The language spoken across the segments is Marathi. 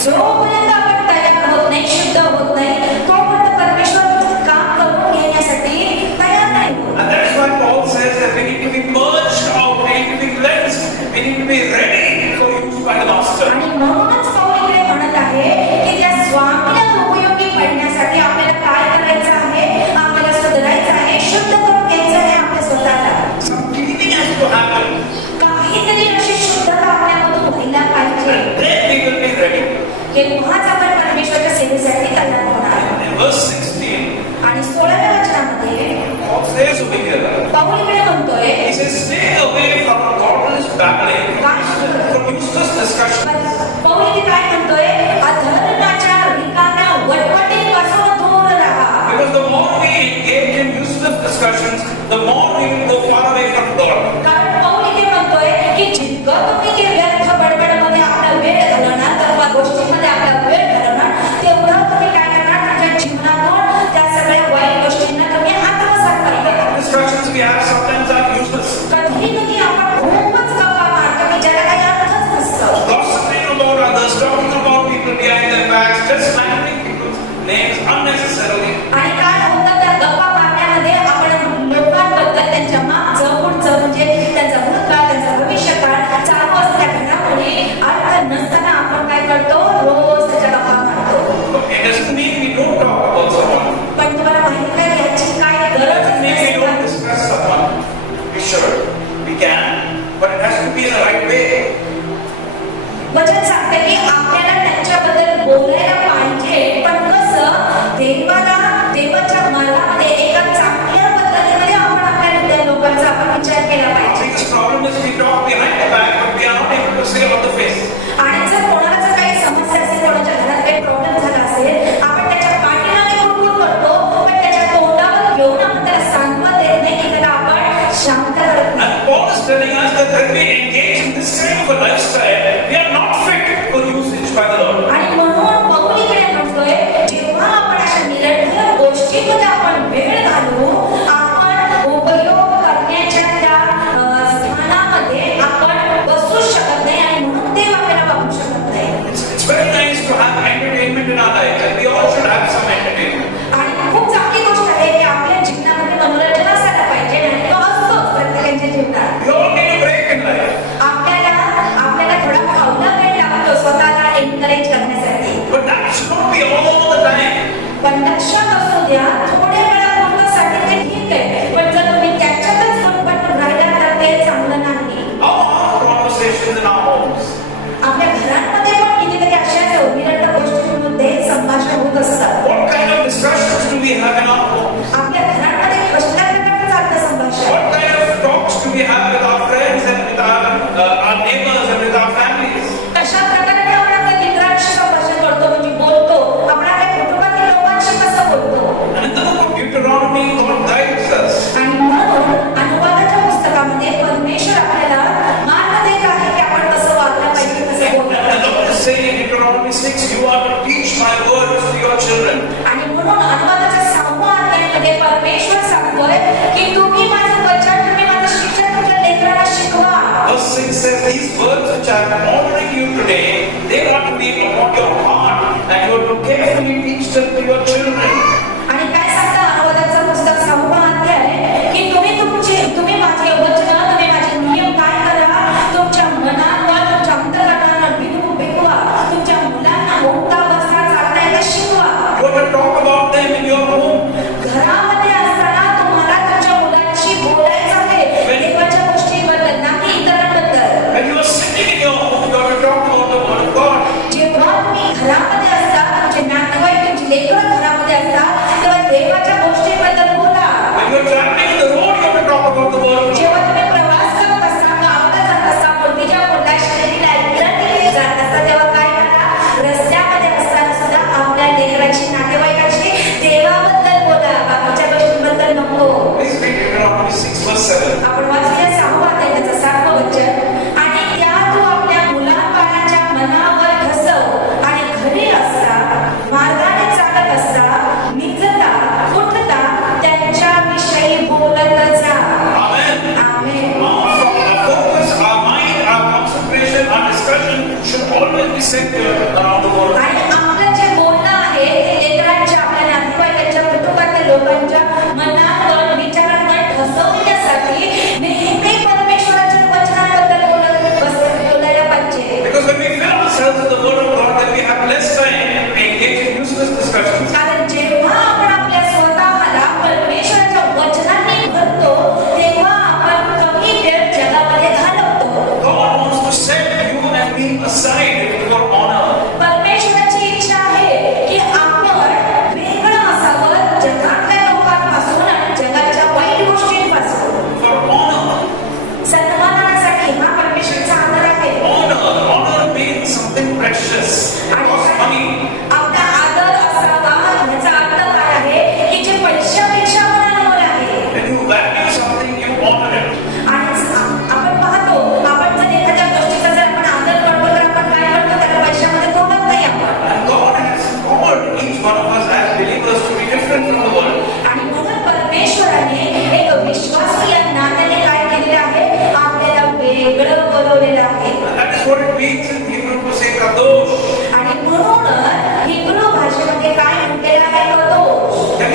जोपर्यंत आपण तयार होत नाही, शुद्ध होत नाही, तोपर्यंत परमेश्वर काम करून घेण्यासाठी says over here, पाऊल इकडे म्हणतोय he says, stay away from godless babbling, from useless discussion. पाऊल इथे काय म्हणतोय, अधर्माच्या रिकाम्या वटवटीपासून दूर राहा. Because the more we engage in useless discussions, the more we will go far away from God. कारण पाऊल इथे म्हणतोय की जितकं तुम्ही ते व्यर्थ बडबडमध्ये आपला वेळ घालवणार, त्या गोष्टींमध्ये आपला वेळ घालवणार, तेवढं तुम्ही काय करणार, तुमच्या जीवनातून त्या सगळ्या वाईट गोष्टींना तुम्ही आत्मसात करणार. Discussions we have sometimes are useless. कधी कधी आपण खूपच गप्पा मारतो की ज्याला काही अर्थच नसतं. Gossiping about others, talking about people behind their backs, just slandering people's names unnecessarily. आणि काय होतं त्या गप्पा मारण्यामध्ये आपण लोकांबद्दल त्यांच्या मागचं पुढचं म्हणजे त्यांचा भूतकाळ त्यांचा भविष्यकाळ चालू असल्या घडामोडी अर्थ नसताना आपण काय करतो, रोज त्याच्या गप्पा मारतो. It doesn't mean we don't talk about someone. पण तुम्हाला माहिती आहे याची काय It गरज doesn't mean we नाही. don't discuss someone. We should, we can, but it has to be in the right way. वचन सांगते की आपल्याला त्यांच्याबद्दल बोलायला पाहिजे, पण कसं देवाच्या मार्गामध्ये एका चांगल्या पद्धतीमध्ये आपण आपल्या त्या लोकांचा आपण विचार केला Our पाहिजे. biggest problem is we talk behind the back, but we are not able to say on the face. आणि जर कोणाला जर काही समस्या असेल, कोणाच्या घरात काही प्रॉब्लेम झाला असेल, आपण त्याच्या पाठीमागे कुरकुर करतो, पण त्याच्या तोंडावर घेऊन आपण त्याला सांगता देत नाही की त्याला आपण शांत करत नाही. And Paul is telling us that when we engage in this kind of a lifestyle, we are not fit for usage by the Lord. आणि म्हणून पौल इकडे म्हणतोय, जेव्हा आपण अशा निरर्थक गोष्टींमध्ये आपण वेळ घालू, आपण उपयोग करण्याच्या त्या स्थानामध्ये आपण बसू शकत नाही आणि म्हणून देव आपल्याला वापरू शकत नाही. It's very nice to have entertainment in our life, and we all should have some entertainment. आणि खूप चांगली गोष्ट आहे की आपल्या जीवनामध्ये मनोरंजन असायला पाहिजे आणि तो असतो प्रत्येकाच्या जीवनात. We all need a break in life. आपल्याला थोडा फावला वेळ लागतो स्वतःला एन्करेज करण्यासाठी. But that should not be all the time. पण लक्षात असू द्या, थोड्या वेळापुरतं ते ठीक आहे, पण जर तुम्ही त्याच्यातच गुरफटून राहिला तर ते चांगलं नाही. How are conversations in our homes? आपल्या घरांमध्ये पण कितीतरी अशा निरर्थक गोष्टींमध्ये संभाषण होत असतात. What kind of discussions do we have in our homes? आपल्या घरांमध्ये कसल्या प्रकारचं चालतं संभाषण? What kind of talks do we have with our friends and with our neighbors and with our families? कशा प्रकारे आपण आपल्या मित्रांशी संभाषण करतो, म्हणजे बोलतो, आपण आपल्या कुटुंबातील लोकांशी कसं बोलतो. And in the book of Deuteronomy, God guides us. आणि म्हणून अनुवादाच्या पुस्तकामध्ये परमेश्वर आपल्याला मार्ग देत आहे की आपण कसं वागलं पाहिजे, कसं And बोललं the पाहिजे. Lord is saying in Deuteronomy 6, you are to teach my words to your children. आणि म्हणून अनुवादाच्या 6व्या अध्यायामध्ये परमेश्वर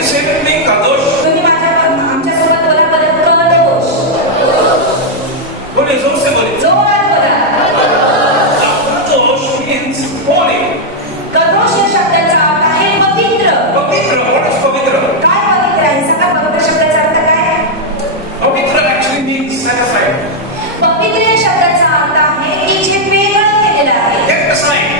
say with me, Kadosh? तुम्ही आमच्यासोबत बोला बरं, कदोष. बोलिए, जोर से बोलिए. जोरात बोला. Kadosh means holy. कदोष या शब्दाचा अर्थ आहे पवित्र. Pavitra, what is Pavitra? काय पवित्र आहे? सांगा पवित्र शब्दाचा अर्थ काय? Pavitra actually means set aside. पवित्र या शब्दाचा अर्थ आहे की जे वेगळं केलेलं आहे, Kept aside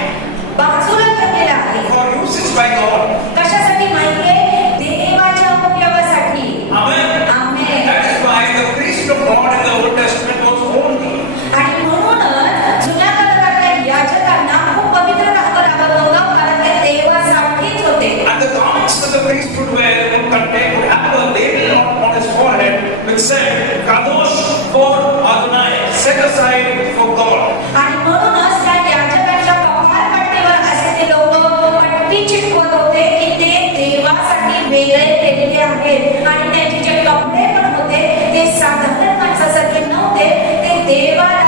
बाजूला ठेवलेलं आहे. for usage by God. कशासाठी माहितीये? देवाच्या उपयोगासाठी. Amen. Amen. That is why the priest of God in the Old Testament was holy. आणि म्हणूनच जुन्या काळातल्या याजकांना खूप पवित्र राहावं लागत होतं, कारण ते देवासाठीच होते. And the garments that the priest would wear would have a label on his forehead which said, Kadosh for Adonai, set aside for God. आणि म्हणूनच त्या याजकांच्या कपाळपट्टीवर असलेले लोक पट्टी चिटकवत होते की ते देवासाठी वेगळे केलेले आहेत. आणि त्यांचे जे कपडे पण होते ते साधारण माणसासारखे नव्हते, ते देवाला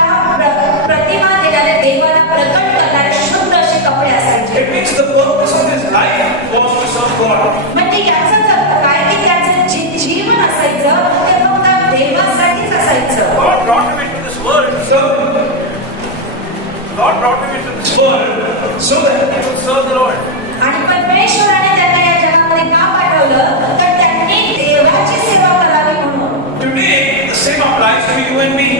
प्रतिमा देणारे, देवाला प्रकट करणारे शुद्ध असे कपडे असायचे. It means the purpose of his life was to serve God. म्हणजे याचाच अर्थ काय की त्याचं जे जीवन असायचं ते फक्त देवासाठीच असायचं. God brought him into this world to serve him. God brought him into this world so that he would serve the Lord. आणि परमेश्वराने त्यांना या जगामध्ये का पाठवलं? तर त्यांनी देवाची सेवा करावी म्हणून. Today, the same applies to you and me.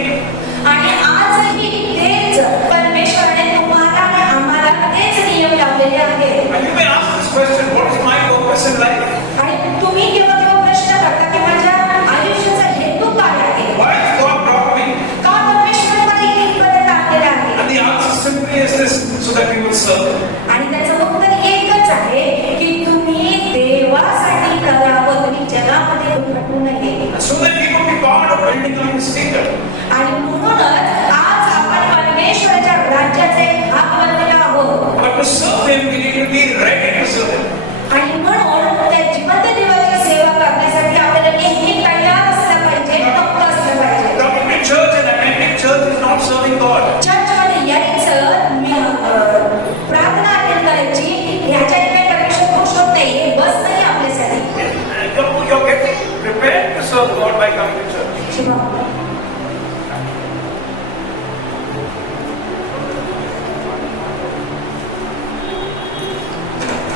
आणि आजही तेच परमेश्वराने तुम्हाला आणि आम्हाला तेच नियम लावलेले आहेत. And you may ask this question, what is my purpose in life? आणि तुम्ही केव्हा केव्हा प्रश्न करता की माझ्या आयुष्याचा हेतू काय आहे? Why has God brought me? का परमेश्वर मला इथपर्यंत आणलेलं आहे? And the answer simply is this, so that we would serve him. आणि त्याचं उत्तर एकच आहे की तुम्ही देवासाठी करावं, तुम्ही जगामध्ये घडू नये. And so that we would be part of building up his kingdom. आणि म्हणूनच आज आपण परमेश्वराच्या राज्याचे भाग बनलेलो आहोत. But to serve him, we need to be ready to serve him. आणि म्हणून त्या जिवंत देवाची सेवा करण्यासाठी आपल्याला नेहमी तयार असलं पाहिजे, तत्पर असलं पाहिजे. Coming to church and attending church is not serving God. चर्चमध्ये यायचं, प्रार्थना अटेंड करायची, ह्याच्याने काही परमेश्वर खुश होत नाही, हे बस नाही आपल्यासाठी. You're getting prepared to serve God by coming to church. Shiva.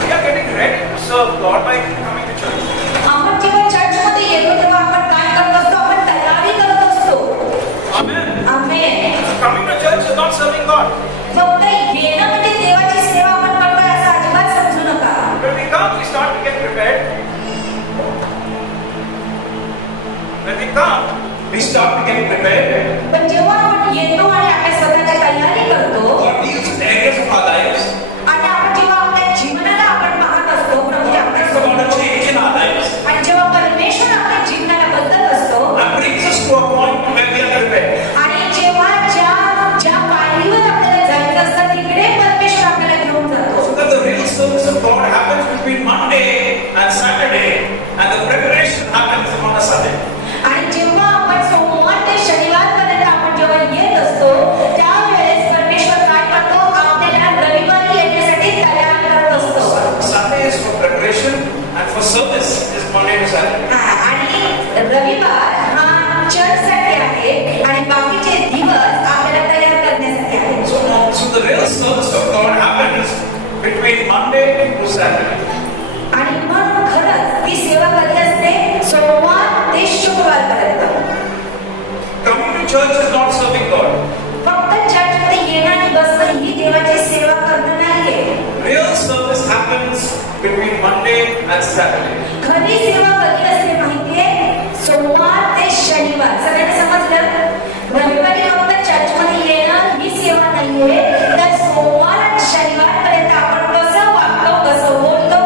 We are getting ready to serve God by coming to church. आपण जेव्हा चर्चमध्ये येतो तेव्हा आपण काय करत असतो? आपण तयारी करत असतो. Amen. Amen. Coming to church is not serving God. फक्त येणं म्हणजे देवाची सेवा आपण करतोय असं अजिबात समजू नका. When we come, we start to get prepared. When we come, we start to get prepared. पण जेव्हा आपण येतो आणि आपल्या स्वतःची तयारी करतो God deals with areas of our lives. आणि आपण जेव्हा आपल्या जीवनाला आपण पाहत असतो, प्रभू God आपल्या brings about a समोर change in our lives. आणि जेव्हा परमेश्वर आपल्या जीवनाला बदलत असतो And brings us to a point where we are prepared. आणि जेव्हा ज्या पायरीवर आपल्याला जायचं असतं तिकडे परमेश्वर आपल्याला घेऊन जातो. So that the real service of God happens between Monday and Saturday, and the preparation happens on a Sunday. आणि जेव्हा आपण सोमवार ते शनिवारपर्यंत आपण जेव्हा येत असतो त्यावेळेस परमेश्वर काय करतो? आपल्याला रविवारी येण्यासाठी तयार करत असतो. Sunday is for preparation, and for service is Monday to Saturday. आणि रविवार हा चर्चसाठी आहे आणि बाकीचे दिवस आपल्याला तयार करण्यासाठी आहे. So the real service of God happens between Monday to Saturday. आणि म्हणून खरंच ती सेवा कधी असते? सोमवार ते शुक्रवारपर्यंत. Coming to church is not serving God. फक्त चर्चमध्ये येणं आणि बसणं ही देवाची सेवा करणं नाहीये. Real service happens between Monday and Saturday. खरी सेवा कधी असते माहितीये? सोमवार ते शनिवार. सगळ्यांना समजलं? रविवारी फक्त चर्चमध्ये येणं ही सेवा नाहीये, तर सोमवार आणि शनिवारपर्यंत आपण कसं वागतो, कसं बोलतो,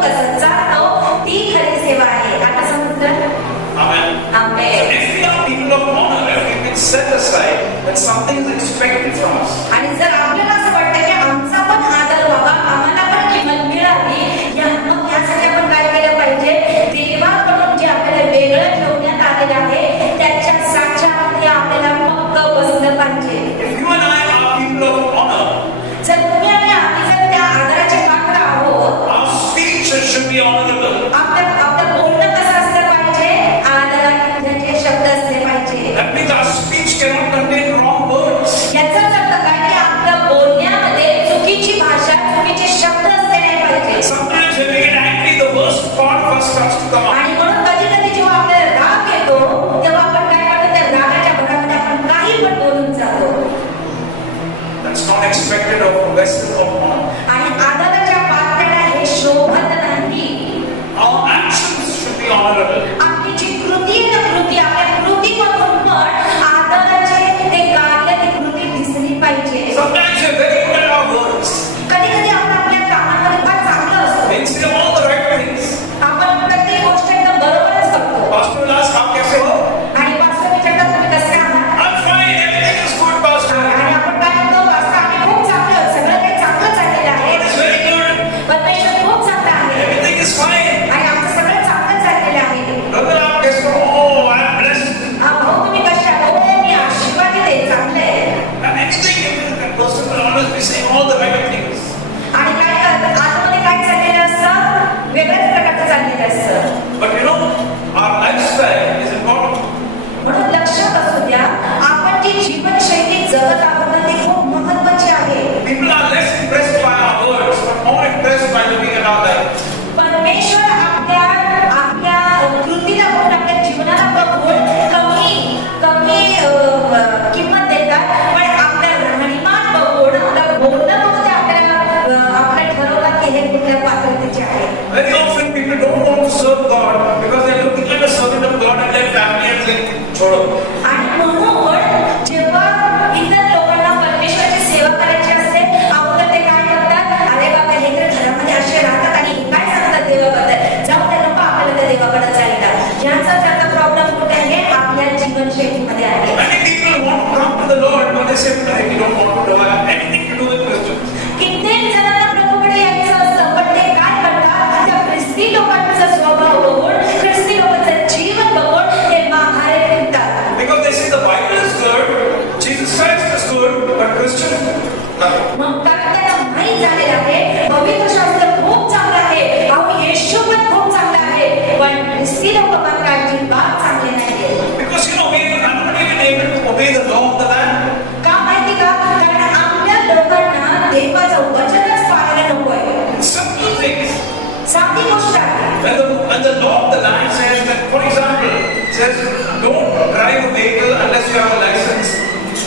respected of a vessel of honor. आणि आदराच्या पात्राला हे शोभत नाही. Our actions should be honorable. आपली जी कृती आहे ना, कृती आपल्या कृतीमधून पण आदराचे ते कार्य, ती कृती दिसली पाहिजे. Sometimes we're very good at our words. कधी कधी आपण आपल्या कामामध्ये फार चांगलं असतो. We say all the right things. आपण प्रत्येक गोष्ट एकदम बरोबरच करतो. Pastor will ask, "How कैसे हो?" आणि पास्टर विचारतात, तुम्ही कसे आहात? I'm fine. Everything is good, Pastor. आणि आपण काय म्हणतो, पास्टर आम्ही खूप चांगलं आहोत. सगळं काही चांगलं चाललेलं आहे. It's very good. परमेश्वर खूप चांगला आहे. Everything is fine. आणि आमचं सगळं चांगलं चाललेलं आहे. Brother, आप कैसे हो? Oh, I'm blessed. भाऊ तुम्ही कसे आहात? हो, मी आशीर्वादित आहे, चांगलं आहे. And anything, that person will always be saying all the right things. आणि काय करतात, आतमध्ये काय चाललेलं असतं, वेगळ्याच प्रकारचं चाललेलं असतं. But you know, our lifestyle is important. म्हणून लक्षात असू द्या, आपण जी जीवनशैली जगत आहोत ना, ती खूप महत्त्वाची आहे. People are less impressed by our words, but more impressed by looking at our life. परमेश्वर आपल्या कृतीला बघून, आपल्या जीवनाला बघून कमी किंमत देतात, पण आपल्या राहणीमान बघून, आपलं बोलणं बघून ते आपल्याला ठरवतात की हे कुठल्या पात्रतेचे आहे. Very often people don't want to serve God because they're looking at a servant of God and their family and saying, "Chodo." आणि म्हणून जेव्हा इतर लोकांना परमेश्वराची सेवा करायची असते, अगोदर ते काय करतात, अरे बाबा हे तर घरामध्ये असे राहतात आणि हे काय सांगतात देवाबद्दल, जाऊ त्या लोक आपल्याला त्या देवाकडे जायला. ह्याचा त्याचा प्रॉब्लेम कुठे आहे, आपल्या जीवनशैलीमध्ये आहे. Many people want to come to the Lord, but they say, "I don't want to have anything to do with Christians." कित्येक जणांना प्रभूकडे यायचं असतं, पण ते काय करतात, त्या ख्रिस्ती लोकांचा स्वभाव बघून, ख्रिस्ती लोकांचं जीवन बघून ते माघारे फिरतात. Because they say the Bible is good, Jesus Christ is good, but Christians, nothing. मग कारण त्यांना माहीत झालेलं आहे, पवित्र शास्त्र खूप चांगलं आहे, अहो येशू पण खूप चांगला आहे, पण ख्रिस्ती लोक मात्र अजिबात चांगले नाहीये. Because you know, we are not even able to obey the law of the land. का माहिती का? कारण आपल्या लोकांना देवाचं वचनच पाळायला नकोय. Simple things. साधी गोष्ट आहे. When the law of the land says that, for example, says don't drive a vehicle unless you have a license.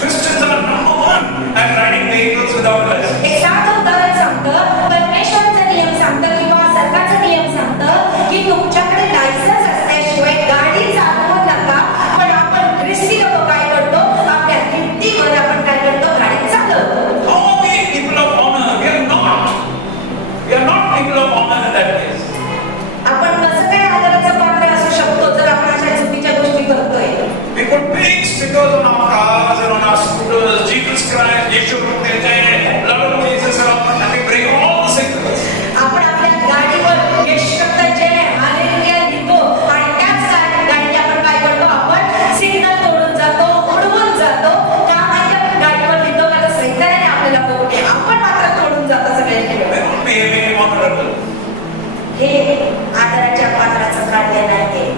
Christians are number one at riding vehicles without a license. एक साधं उदाहरण सांगतं, परमेश्वराचा नियम सांगतं किंवा सरकारचा नियम सांगतं की तुमच्याकडे लायसन्स असल्याशिवाय गाडी चालवू नका, पण आपण ख्रिस्ती लोक काय करतो, आपल्या हिमतीवर आपण काय करतो, गाडी चालवतो. How are we people of honor? We are not. We are not people of honor in that case. आपण कसं काय आदराचं पात्र असू शकतो जर आपण अशा चुकीच्या गोष्टी करतोय. We put big stickers on our cars and on our scooters, Jesus Christ, Yeshu Prabhu Jai, blood of Jesus and we bring all the stickers. आपण आपल्या गाडीवर येशू शब्दाचे हालेलुया लिहितो आणि त्याच गाडीला आपण काय करतो, आपण सिग्नल तोडून जातो, उडवून जातो. का माहिती आपण गाडीवर लिहितो का तर सैतानाने आपल्याला बघू नये, आपण मात्र तोडून जातो सगळ्यांनी. We're not behaving honorable. हे आदराच्या पात्राचं कार्य नाही.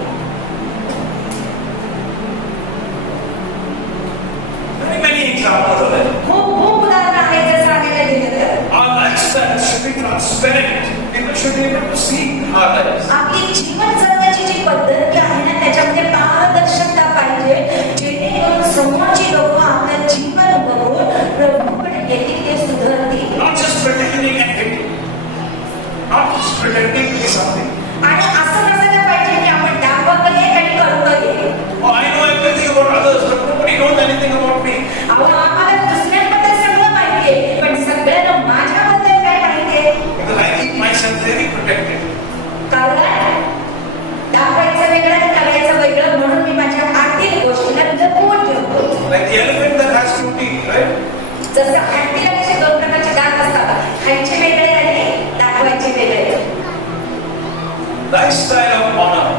Many examples of that. खूप उदाहरणं आहेत जर सांगायला गेलं तर. Our lifestyle should be transparent. People should be able to see our lives. आपली जीवन जगण्याची जी पद्धती आहे ना, त्याच्यामध्ये पारदर्शकता पाहिजे, जेणेकरून समोरची लोक आपलं जीवन बघून प्रभूकडे येतील, ते सुधारतील. Not just pretending and thinking. Not just pretending to be something. आणि असं नसायला पाहिजे की आपण दाखवतोय आणि करतोय. Oh, I know everything about others, but nobody knows anything about me. अहो आम्हाला दुसऱ्यांबद्दल सगळं माहितीये, पण सगळ्यांना माझ्याबद्दल काय माहितीये? Because I keep myself very protected. कारण दाखवायचं वेगळं आणि करायचं वेगळं, म्हणून मी माझ्या आतील गोष्टीला जपून ठेवतो. Like the elephant that has two teeth, right? जसं हत्तीला कसे दोन प्रकारचे दात असतात, खायचे वेगळे आणि दाखवायचे वेगळे. Lifestyle of honor.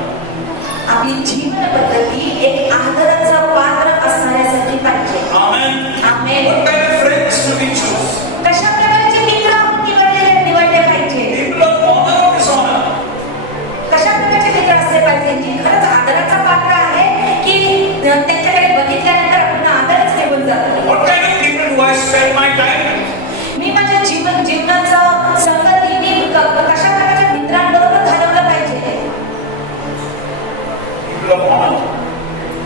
आपली जीवन पद्धती एक आदराचं पात्र असण्यासाठी पाहिजे. Amen. Amen. What kind of friends do we choose? कशा प्रकारचे मित्र आपण निवडले पाहिजे? People of honor or dishonor? कशा प्रकारचे मित्र असले पाहिजे जी खरंच आदराचा पात्र आहे की त्यांच्याकडे बघितल्यानंतर आपण आदरच निघून जातो. What kind of people do I spend my time with? मी माझ्या जीवनाचा संगती मी कशा प्रकारच्या मित्रांबरोबर घालवलं पाहिजे? People of honor.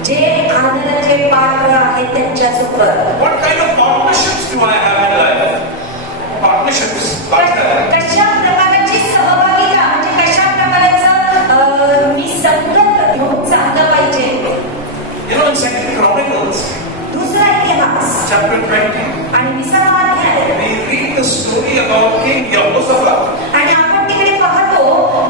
जे आदराचे पात्र आहेत त्यांच्यासोबत. What kind of partnerships do I have in life? partnerships. Partner. कशा प्रकारची सहभागिता म्हणजे कशा प्रकारचं मी संकल्प घेऊन चाललं पाहिजे. You know, in Second Chronicles, दुसरा इतिहास chapter 20, आणि 20वा अध्याय we read the story about King Jehoshaphat. आणि आपण तिकडे पाहतो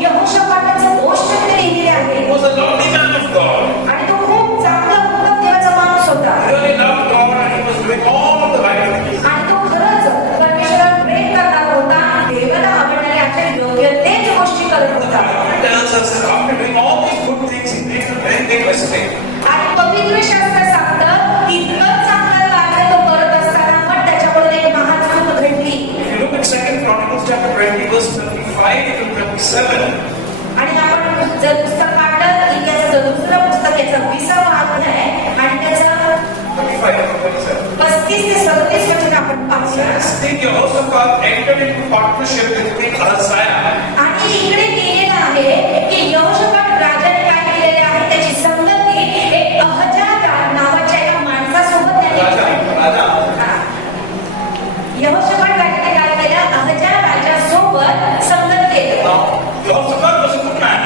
यहोशापाटाचं गोष्ट तिथे लिहिलेली आहे. He was a lovely man of God. आणि तो खूप चांगला उत्तम देवाचा माणूस होता. He really loved God and he was doing all the right things. आणि तो खरंच परमेश्वराला प्रेम करणार होता. देवाला आवडणाऱ्या अशा योग्य तेच गोष्टी करत The होता. Bible tells us that after doing all these good things, he made a very big mistake. आणि पवित्र शास्त्र सांगतं इतकं चांगलं कार्य तो करत असताना पण त्याच्याकडून एक महान चूक घडली. If you look at Second Chronicles chapter 20, verse 25 to 27, आणि आपण जर पुस्तक काढलं इतिहासाचं दुसरं पुस्तक याचा 20वा अध्याय आणि त्याचा 25 to 27. 35 ते 37 वचन आपण पाहूया. King Jehoshaphat entered into partnership with King Ahaziah. आणि इकडे लिहिलेलं आहे की यहोशापाट राजाने काय केलेले आहे त्याची संगती एक अहज्या नावाच्या एका माणसासोबत त्याने Raja. यहोशापाट राजाने काय केलं अहज्या राजासोबत संगत केलं. Now, Jehoshaphat was a good man.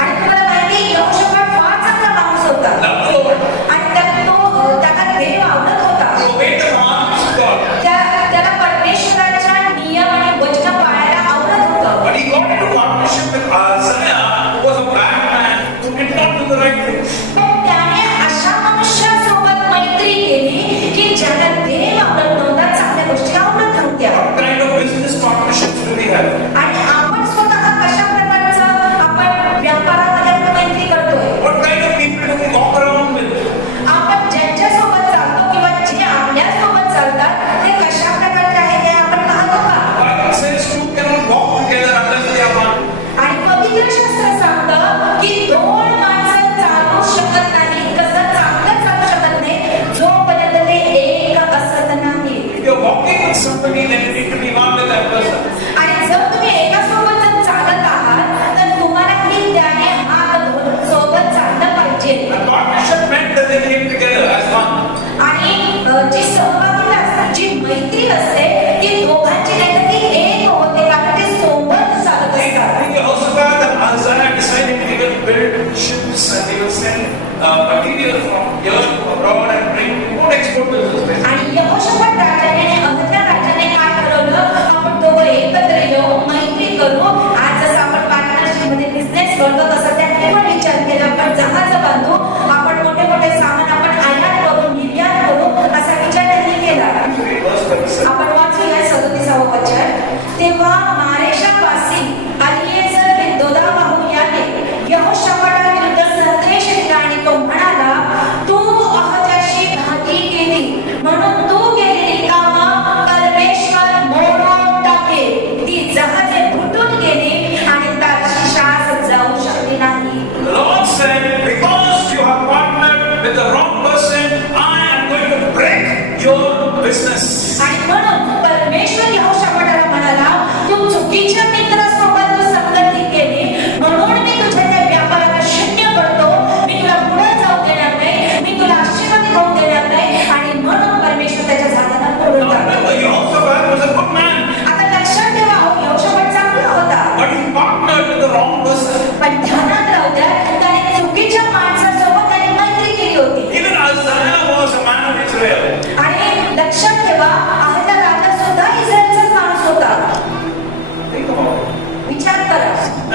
आणि तुम्हाला माहिती यहोशापाट फार चांगला माणूस होता. Loved the Lord. आणि त्याला देव आवडत होता. He obeyed the commandments of God. त्याला परमेश्वराच्या नियम आणि वचन पाळायला आवडत होतं. But he got into partnership with Ahaziah, who was a bad man, who did not do the right things. पण त्याने अशा मनुष्यासोबत मैत्री केली की ज्याला देव आवडत नव्हता, चांगल्या गोष्टी आवडत नव्हत्या. What kind of business partnerships do we have? आणि आपण स्वतः कशा प्रकारचं आपण व्यापारामध्ये आपण मैत्री करतोय. What kind of people do we walk around with? आपण ज्यांच्यासोबत चालतो किंवा जे आपल्यासोबत चालतात ते कशा प्रकारचे आहे ते आपण पाहतो का. Bible says two cannot walk together unless they are one. आणि पवित्र शास्त्र सांगतं की दोन माणसं चालू शकत नाही. कसं चांगलं चालू शकत नाही जोपर्यंत ते एक असत नाही. If you're walking with somebody, then you need to be one with that person. आणि जर तुम्ही एकासोबत जर चालत आहात तर तुम्हाला ही त्याने हात धरून सोबत चाललं पाहिजे. And partnership meant that they came together as one. आणि जी सहभागिता असते जी मैत्री असते ती दोघांची नाही तर ती एक होते कारण ते सोबत चालत असतात. King Jehoshaphat and Ahaziah decided they will build ships and they will send material from here to abroad and bring import-export business. आणि यहोशापाट राजाने आणि अहज्या राजाने काय ठरवलं आपण दोघं एकत्र येऊ मैत्री करू. आज जसं आपण पार्टनरशिप मध्ये बिझनेस करतो तसं त्यांनी पण विचार केला आपण जहाज बांधू आपण मोठे मोठे सामान आपण आयात करू निर्यात करू असा विचार त्यांनी केला. Verse 37. आपण वाचूया 37व वचन. तेव्हा मारेशावासी अलिएझर बिन दोदाबाहू याने यहोशापाटाविरुद्ध संदेश दिला आणि तो म्हणाला तू अहज्याशी घाती केली म्हणून तू केलेली कामं परमेश्वर मोडून टाकेल. ती जहाजे फुटून गेली आणि तार्शिशास जाऊ शकली नाही. The Lord said, because you have partnered with the wrong person, I am going to break your business. आणि म्हणून परमेश्वर यहोशापाटाला म्हणाला तू चुकीच्या मित्रासोबत तू संगती केली म्हणून मी तुझ्या त्या व्यापाराला शून्य करतो. मी तुला पुढे जाऊ देणार नाही. मी तुला आशीर्वाद होऊन देणार नाही. आणि म्हणून परमेश्वर त्याच्या झाडाला Now तोडून टाकला. remember, Jehoshaphat was a good man, आता लक्षात ठेवा यहोशापाट चांगला होता but he partnered with the wrong person. पण ध्यानात राहू द्या त्याने चुकीच्या माणसासोबत त्याने मैत्री केली होती. Even Isaiah was a man of Israel. आणि लक्षात ठेवा अहज्या राजा सुद्धा इस्रायलचाच माणूस होता. Think about it. विचार करा.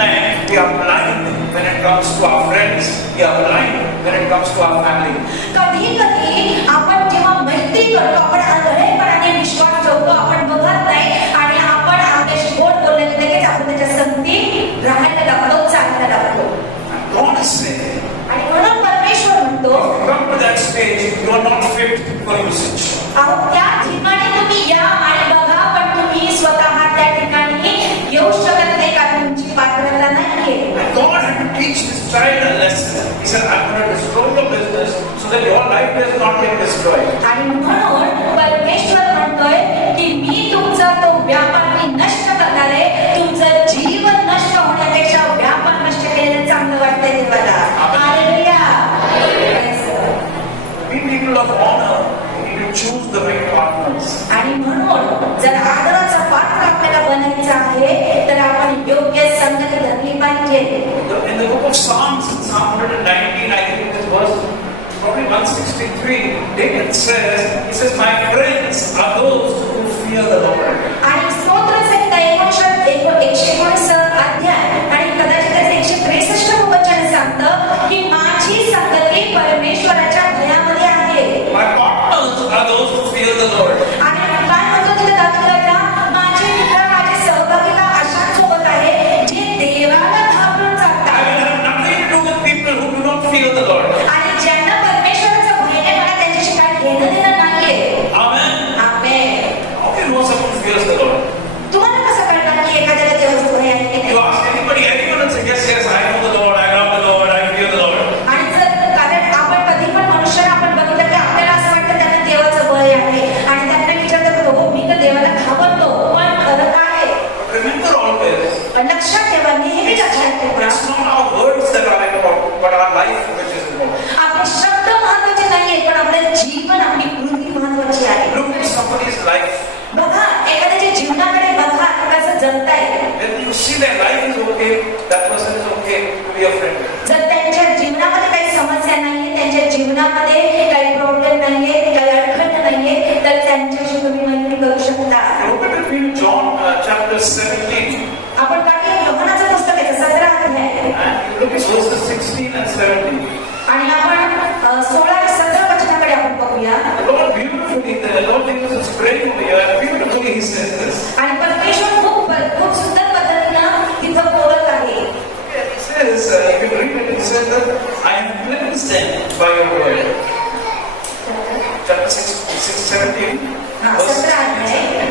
And we are blind when it comes to our friends. We are blind when it comes to our family. कधी कधी आपण जेव्हा मैत्री करतो आपण आंधळेपणाने विश्वास ठेवतो आपण बघत नाही आणि आपण आपल्याशी गोड बोलले लगेच आपण त्याच्या संगती राहायला लागतो चालायला लागतो. And God is saying, आणि म्हणून परमेश्वर म्हणतो if you come to that stage, you are not fit for usage. अहो त्या ठिकाणी तुम्ही या आणि बघा पण तुम्ही स्वतः त्या ठिकाणी येऊ शकत नाही कारण तुमची पात्रता नाहीये. And God had to teach this child a lesson. He said, I'm going to destroy your business so that your life does not get destroyed. आणि म्हणून परमेश्वर म्हणतोय की मी तुमचा तो व्यापार मी नष्ट करणार आहे. तुमचं जीवन नष्ट होण्यापेक्षा व्यापार नष्ट केलेलं चांगलं वाटतंय देवाला. Hallelujah. Be people of honor. We need to choose the right partners. आणि म्हणून जर आदराचा पात्र आपल्याला बनायचं आहे तर आपण योग्य संगती धरली पाहिजे. In the book of Psalms, in Psalm 119, I think this verse, probably 163, David says, he says, my friends are those who fear the Lord. आणि स्तोत्र संहिता 119 अध्याय आणि कदाचित 163 वचन सांगतं की माझी संगती परमेश्वराच्या भयामध्ये आहे. My partners are those who fear the Lord. आणि काय म्हणतो तिथे दाखवलेला माझे मित्र माझे सहभागीला अशांसोबत आहे जे देवाला घाबरून I चालतात. will have nothing to do with people who do not fear the Lord. आणि ज्यांना परमेश्वराचं भय नाही मला त्यांच्याशी काय घेणं देणं नाहीये. Amen. Amen. How can you know someone fears the Lord? तुम्हाला कसं कळणार की एखाद्याला देवाचं भय आहे की You नाही? ask anybody, anyone will say, yes, yes, I know the Lord, I love the Lord, I fear the Lord. आणि जर कारण आपण कधी पण मनुष्याला आपण बघितलं की आपल्याला असं वाटतं त्यांना देवाचं भय आहे आणि त्यांना विचारतात हो मी तर देवाला घाबरतो पण खरं काय आहे? Remember always, पण लक्षात ठेवा नेहमी लक्षात ठेवा it's not our words that are important, but our life which is important. आपले शब्द महत्वाचे नाहीये पण आपलं जीवन आपली कृती महत्वाची आहे. Look at somebody's life. बघा एखाद्याच्या जीवनाकडे बघा की कसं जगताय. When you see their life is okay, that person is okay to be a friend. जर त्यांच्या जीवनामध्ये काही समस्या नाहीये त्यांच्या जीवनामध्ये काही प्रॉब्लेम नाहीये काही अडचण नाहीये तर त्यांच्याशी तुम्ही मैत्री करू शकता. Open with me to John chapter 17 आपण काही योहानाचं पुस्तक आहे 17 अध्याय and you look at verses 16 and 17. आणि आपण 16 आणि 17 वचनाकडे आपण बघूया. The Lord beautifully, the Lord Jesus is praying here, and beautifully he says this. आणि परमेश्वर खूप सुंदर पद्धतीनं तिथं बोलत आहे. He says, you can read it, he says that I am cleansed them by your word. Chapter 17. हा, verse 17 अध्याय 16.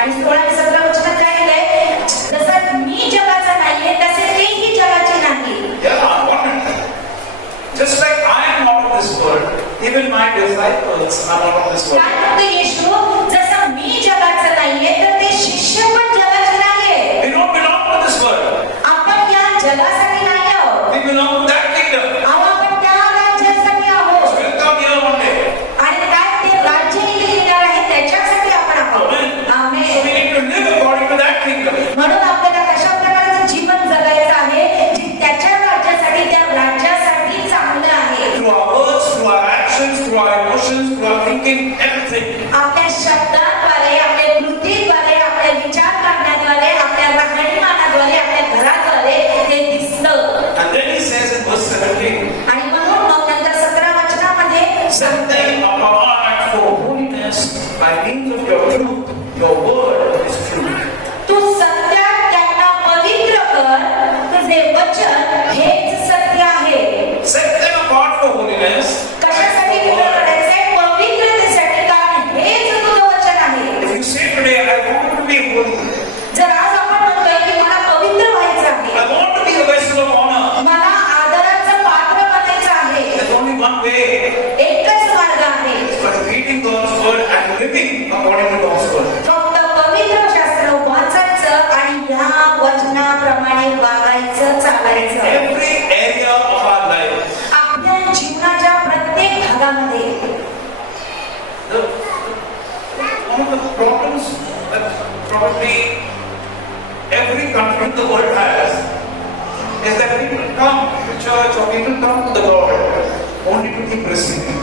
आणि 16 आणि 17 वचनात काय लिहिलंय जसं मी जगाचा नाहीये तसे तेही जगाचे नाही. Yeah, wonderful. Just like I am not of this world, even my disciples are not of this world. काय म्हणतो येशू जसं मी जगाचा नाहीये तर ते शिष्य पण जगाचे नाहीये. We don't belong to this world. आपण या जगासाठी नाही आहोत. We belong to that kingdom. अहो, आपण त्या राज्यासाठी आहोत. Which will come here one day. आणि काय ते राज्य निघून येणार आहे त्याच्यासाठी आपण आहोत. Amen. So we amen. need to live according to that kingdom. म्हणून आपल्याला कशा प्रकारचं जीवन जगायचं आहे जे त्याच्या राज्यासाठी त्या राज्यासाठी चांगलं आहे. Through our words, through our actions, through our emotions, through our thinking, everything. आपल्या शब्दाद्वारे आपल्या कृतीद्वारे आपल्या विचार करण्याद्वारे आपल्या राहणीमानाद्वारे आपल्या घराद्वारे ते दिसतं. And then he says in verse 17, आणि म्हणून मग नंतर 17 वचनामध्ये set सांगते them apart for holiness by means of your truth. Your word is truth. तू सत्यात त्यांना पवित्र कर तुझे वचन हेच सत्य आहे. Set them apart for holiness. कशासाठी तुला करायचंय पवित्रतेसाठी कारण हेच तुझं वचन आहे. If you say today, I want to be holy, जर आज आपण म्हणतोय की मला पवित्र व्हायचं I आहे want to be a vessel of honor, मला आदराचं पात्र बनायचं आहे there's only one way. एकच मार्ग आहे By reading God's word and living according to God's word. फक्त पवित्र शास्त्र वाचायचं आणि ह्या वचनाप्रमाणे वागायचं चालायचं. Every area of our life. आपल्या जीवनाच्या प्रत्येक भागामध्ये One of the problems that probably every country in the world has is that people come to church or people come to the Lord only to keep receiving.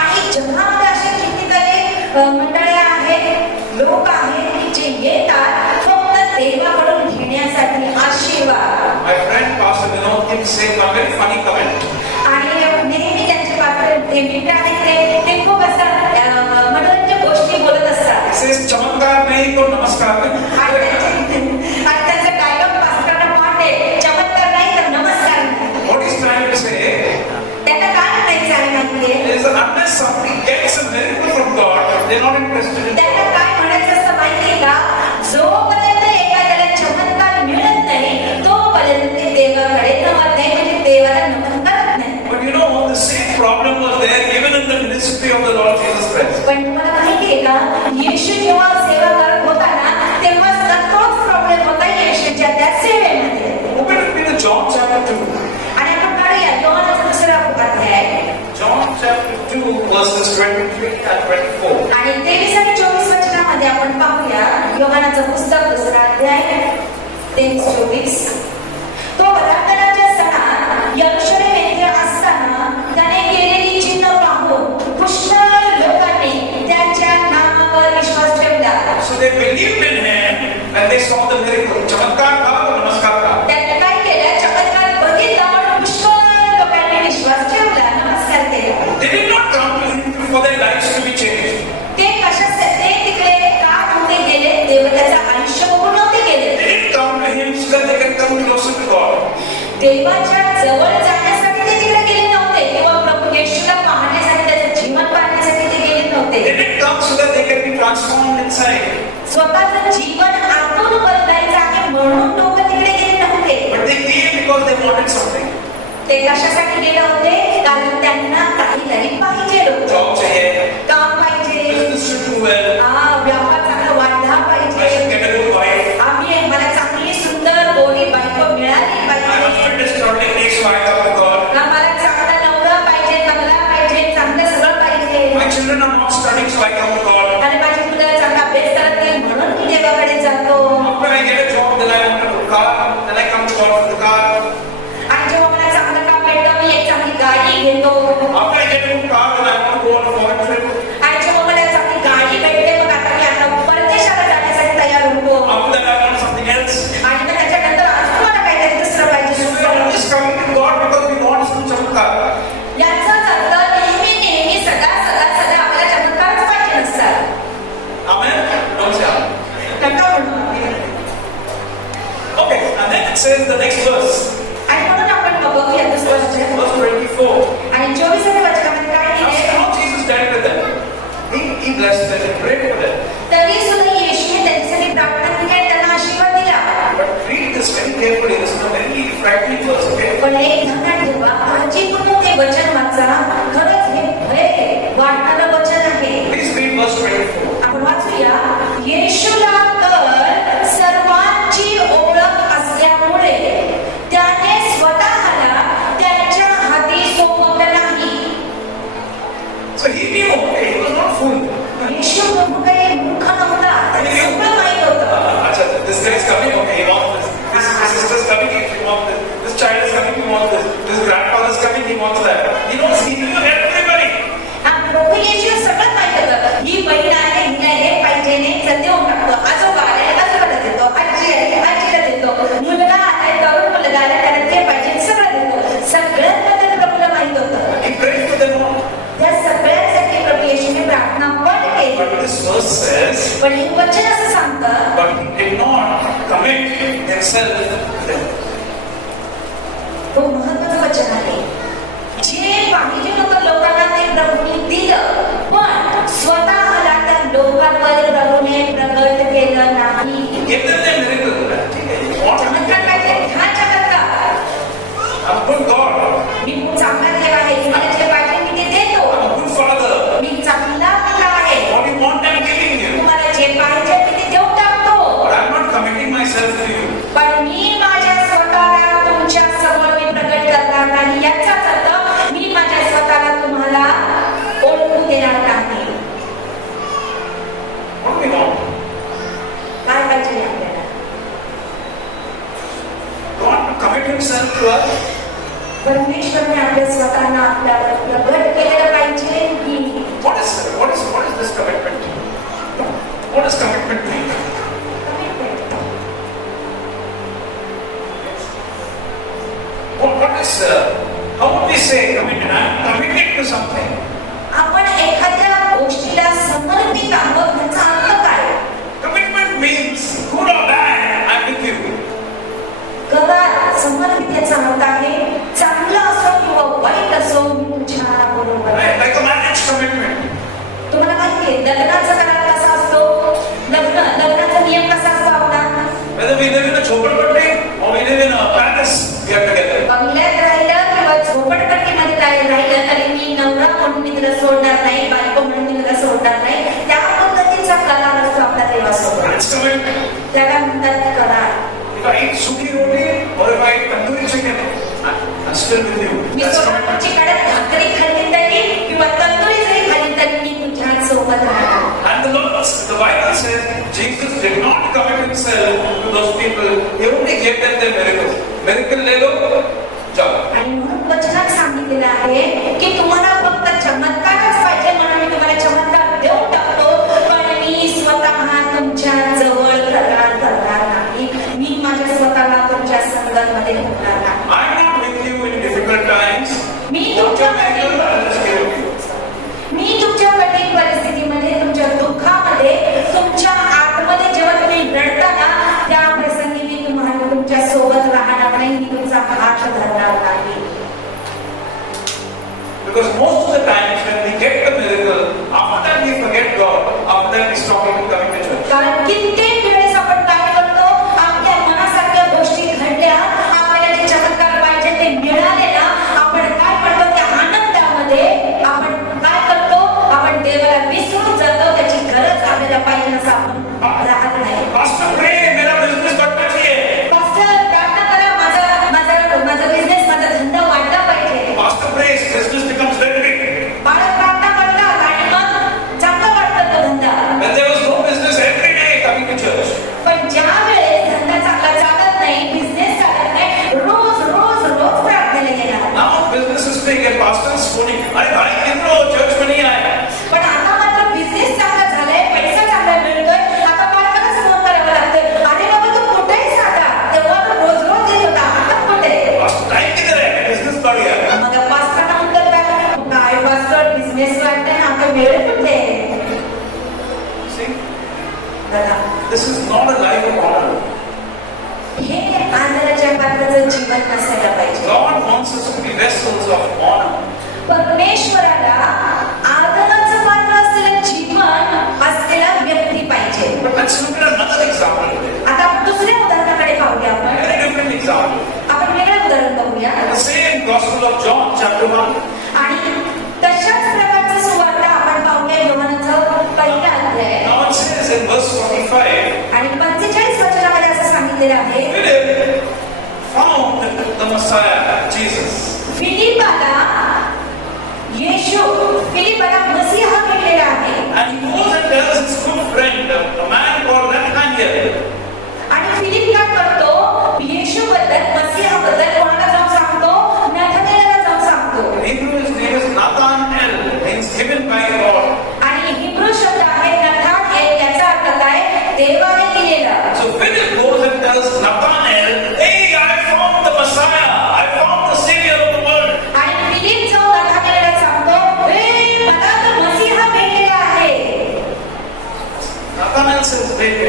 आणि जगामध्ये असे कितीतरी मंडळे आहेत लोक आहेत की जे येतात फक्त देवाकडून घेण्यासाठी आशीर्वाद. My friend Pastor Vinod keeps saying a very funny comment. आणि नेहमी त्यांचे पात्र ते मित्र आहेत ते खूप असं मनोरंजक गोष्टी बोलत असतात. He says चमत्कार नहीं तो नमस्कार. आणि त्यांचं डायलॉग पास्टरला पॉइंट आहे चमत्कार नाही तर नमस्कार नाही. What he's trying to say त्यांना काय म्हणायचं आहे माहितीये is that unless somebody gets a miracle from God, they're not interested in त्यांना God. काय म्हणायचं असतं माहितीये का जोपर्यंत एखाद्याला चमत्कार मिळत नाही तोपर्यंत ते देवाकडे नमत नाही म्हणजे देवाला नमन करत नाही. But you know, the same problem was there even in the ministry of the Lord Jesus Christ. पण तुम्हाला माहितीये का येशू जेव्हा सेवा करत होता ना तेव्हा तोच प्रॉब्लेम होता येशूच्या त्या सेवेमध्ये. Open with me to John chapter 2. आणि आपण काढूया योहानाचा दुसरा अध्याय John chapter 2 2 verses 23 and 24. आणि 23 आणि 24 वचनामध्ये आपण पाहूया योहानाचं पुस्तक 2रा अध्याय 23-24. तो वरांगणाच्या सणात यरूशलेम येथे असताना त्याने केलेली चिन्ह पाहून पुष्कळ लोकांनी त्याच्या नावावर विश्वास ठेवला. So they believed in him when they saw the miracle. चमत्कार था तो नमस्कार था. त्यांनी काय केलं? चमत्कार बघितला आणि पुष्कळ लोकांनी विश्वास ठेवला, नमस्कार केला. They did not come to him for their lives to be changed. ते कशासाठी तिकडे का नव्हते गेले? देवाचं आयुष्य बघून नव्हते गेले. They didn't come to him so that they can come closer to God. देवाच्या जवळ जाण्यासाठी ते तिकडे गेले नव्हते किंवा प्रभू येशूला पाहण्यासाठी, त्याचं जीवन पाहण्यासाठी ते गेले They नव्हते. didn't come so that they can be transformed inside. स्वतःचं जीवन आतून बदलायचं आहे म्हणून लोक तिकडे गेले नव्हते. But they came because they wanted something. ते कशासाठी गेले होते? कारण त्यांना काहीतरी पाहिजे होतं. Job चाहिए, काम पाहिजे, business should do well, व्यापार चांगला वाढला I पाहिजे, should get a good wife. मला चांगली सुंदर गोरी बायको मिळाली My पाहिजे, husband is struggling, needs to wind up with God. मला चांगला नवरा पाहिजे, बंगला पाहिजे, चांगलं सगळं पाहिजे, My children are not studying, so I come to God. आणि माझी मुलं चांगला अभ्यास करत नाही म्हणून मी देवाकडे जातो. After I get a job, then I want a good car, then I come to God for the car. आणि जेव्हा मला चांगलं काम भेटतं मी एक चांगली गाडी घेतो. After I get a good car, then I want to go on a foreign trip. आणि जेव्हा मला चांगली गाडी भेटते मग आता मी आता परदेशाला जाण्यासाठी तयार होतो. After that, I want something else. आणि मग त्याच्यानंतर अजून मला काहीतरी दुसरं पाहिजे. So we are always coming to God because we want some चमत्कार. याचाच अर्थ नेहमी सदा आपल्याला चमत्कारच पाहिजे नसतात. Amen? Don't say amen. नका म्हणू. Okay, and then it says the next verse, आणि म्हणून आपण बघूया दुसरं वचन. verse 24. आणि 24व्या वचनामध्ये काय Now see लिहिलंय? how Jesus dealt with them. He blessed them, he prayed for them. तरी सुद्धा येशूने त्यांच्यासाठी प्रार्थना केली आणि त्यांना आशीर्वाद दिला. But read this very carefully. This is a very frightening verse, okay? पण एक ध्यानात ठेवा, काळजीपूर्वक ते वचन वाचा. खरंच हे भय वाटणारं वचन आहे. Please read verse 24. आपण वाचूया. येशूला तर सर्वांची ओळख असल्यामुळे त्याने स्वतःला त्यांच्या हाती सोपवलं नाही. So he knew, okay, he was not fool. येशू प्रभू काही मूर्ख नव्हता. त्याला सगळं माहित होतं. Acha, this guy is coming, okay, he wants this. This sister is coming, he wants this. This child is coming, he wants this. This grandfather is coming, he wants that. He knows, he knew everybody. प्रभू येशू सगळं माहित होतं. ही बहीण आहे, हिला हे पाहिजे नाही, तर देऊन टाकतो. आजोबा आले, आजोबाला देतो. आजी आली, आजीला देतो. मुलगा आलाय, तरुण मुलगा आलाय, त्याला ते पाहिजे, सगळं देतो. सगळ्यांबद्दल प्रभूला माहित होतं. He prayed for them all. त्या सगळ्यांसाठी प्रभू येशूने प्रार्थना पण केली. But this verse says, पण हे वचन असं सांगतं, but he did not commit himself to them. तो महत्वाचं वचन आहे. जे पाहिजे होतं लोकांना ते प्रभूने दिलं, पण स्वतःला त्या लोकांवर प्रभूने प्रगट केलं नाही. Give them the miracle. ठीक आहे, you want to चमत्कार पाहिजे, हा चमत्कार. I'm a good God. मी खूप चांगला देव आहे, मला जे पाहिजे मी ते देतो. I'm a good father. मी चांगला मुलगा आहे, What you want, I'm giving you. तुम्हाला जे पाहिजे मी ते देऊन टाकतो. But I'm not committing myself to you. पण मी माझ्या स्वतःला तुमच्या समोर मी प्रगट करणार नाही. याचाच अर्थ मी माझ्या स्वतःला तुम्हाला ओळखू देणार नाही. What do we want? काय पाहिजे आपल्याला? God to commit himself to us. परमेश्वरने आपल्या स्वतःला आपल्याला प्रगट केलेलं पाहिजे की What is this commitment? What does commitment mean? What is how would we say committed? I'm committed to something. आपण एखाद्या गोष्टीला समर्पित आहोत ह्याचा अर्थ काय? Commitment means good or bad, I'm with you. करार समर्पित याचा अर्थ आहे चांगलं असो किंवा वाईट असो मी तुझ्या बरोबर आहे. Right? Like a marriage commitment. तुम्हाला माहिती आहे लग्नाचा करार कसा असतो? लग्नाचा नियम कसा असतो आपला? Whether we live in a झोपडपट्टी or we live in a palace, we are together. बंगल्यात राहिलं किंवा झोपडपट्टीमध्ये राहिलं तरी मी नवरा म्हणून मी तुला सोडणार नाही, बायको म्हणून मी तुला सोडणार नाही. त्या पद्धतीचा करार असतो आपल्या देवासोबत. That's commitment. त्याला म्हणतात करार. If I eat suki roti or if I eat tandoori chicken, I'm still with you. Me That's commitment. सोलापूरची कडक भाकरी खाल्ली तरी किंवा tandoori gave them the miracle. Miracle ले लो, जाओ. आणि म्हणून वचनात सांगितलेलं आहे की तुम्हाला फक्त चमत्कारच पाहिजे म्हणून मी तुम्हाला चमत्कार देऊन टाकतो, पण मी स्वतः तुमच्या जवळ करणार नाही. मी माझ्या स्वतःला तुमच्या संगतीमध्ये ठेवणार नाही. I'm not with you in difficult times. मी तुमच्या तुमच्या miracle, I'll just give it to you. मी तुमच्या कठीण परिस्थितीमध्ये, तुमच्या दुःखामध्ये, तुमच्या आतमध्ये जेव्हा तुम्ही रडता ना, त्या प्रसंगी मी तुम्हाला तुमच्या सोबत राहणार नाही, मी तुमचा हात धरणार नाही. Because most of the times when we get the miracle, after that we forget God. After that we stop even coming to church. कारण कित्येक वेळेस आपण काय करतो, आपल्या मनासारख्या गोष्टी घडल्या, आपल्याला जे चमत्कार पाहिजे ते मिळाले ना, आपण काय करतो, त्या आनंदामध्ये आपण काय करतो, आपण देवाला विसरून जातो. त्याची गरज आपल्याला पाहिजे असं आपण राहत नाही. Pastor, pray, मेरा business बढ़ना चाहिए. पास्टर, प्रार्थना करा, माझा बिझनेस, माझा धंदा वाढला पाहिजे. Pastor prays, business becomes very big. बाळं प्रार्थना करतात आणि मग चांगला वाटतं तो धंदा. When there was no business, every day coming to church. पण ज्या वेळेस धंदा चांगला चालत नाही, बिझनेस चालत नाही, रोज रोज रोज प्रार्थनेला येणार. Now business is big and pastor is phoning. अरे भाई कितना church में नहीं आया. पण आता मात्र बिझनेस चांगला झालाय, पैसा चांगला मिळतोय, आता पालकालाच फोन करावा लागतोय. अरे बाबा तू कुठे आहेस आता? तेव्हा तो रोज रोज येत होता, आता कुठे? Pastor time किधर है? Business बढ़ गया. मग पास्टरना म्हणतात काय पास्टर, बिझनेस वाढतंय ना, आता वेळ कुठे? See, बघा, this is not a life of honor. हे आदराच्या पात्राचं जीवन नसायला पाहिजे. God wants us to be vessels of honor. परमेश्वराला आदराचं पात्र असलेलं जीवन असलेला व्यक्ती पाहिजे. But let's look at another example today. आता दुसऱ्या उदाहरणाकडे पाहूया आपण. Very different example. आपण वेगळं उदाहरण बघूया. The same Gospel of John, chapter 1. आणि तशाच प्रकारचं सुवार्ता आपण पाहूया योहानाचं पहिला अध्याय. Now it says in verse 45, आणि 45 वचनामध्ये असं सांगितलेलं आहे, Philip found the Messiah, Jesus. फिलिपाला मसीहा भेटलेला आहे. And he goes and tells his good friend, a man called Nathaniel. आणि फिलिप काय करतो, येशूबद्दल, मसीहाबद्दल कोणाला जाऊन सांगतो? नथानेलला जाऊन सांगतो. In Hebrew his name is Nathanael, means given by God. आणि हिब्रू शब्द आहे नथानेल, याचा अर्थ काय? देवाने दिलेला. So Philip goes and tells Nathanael, hey, I found the Messiah, I found the Savior of the world. आणि फिलिप जाऊन नथानेलला सांगतो, ए मला तर मसीहा भेटलेला आहे. Nathanael says, wait.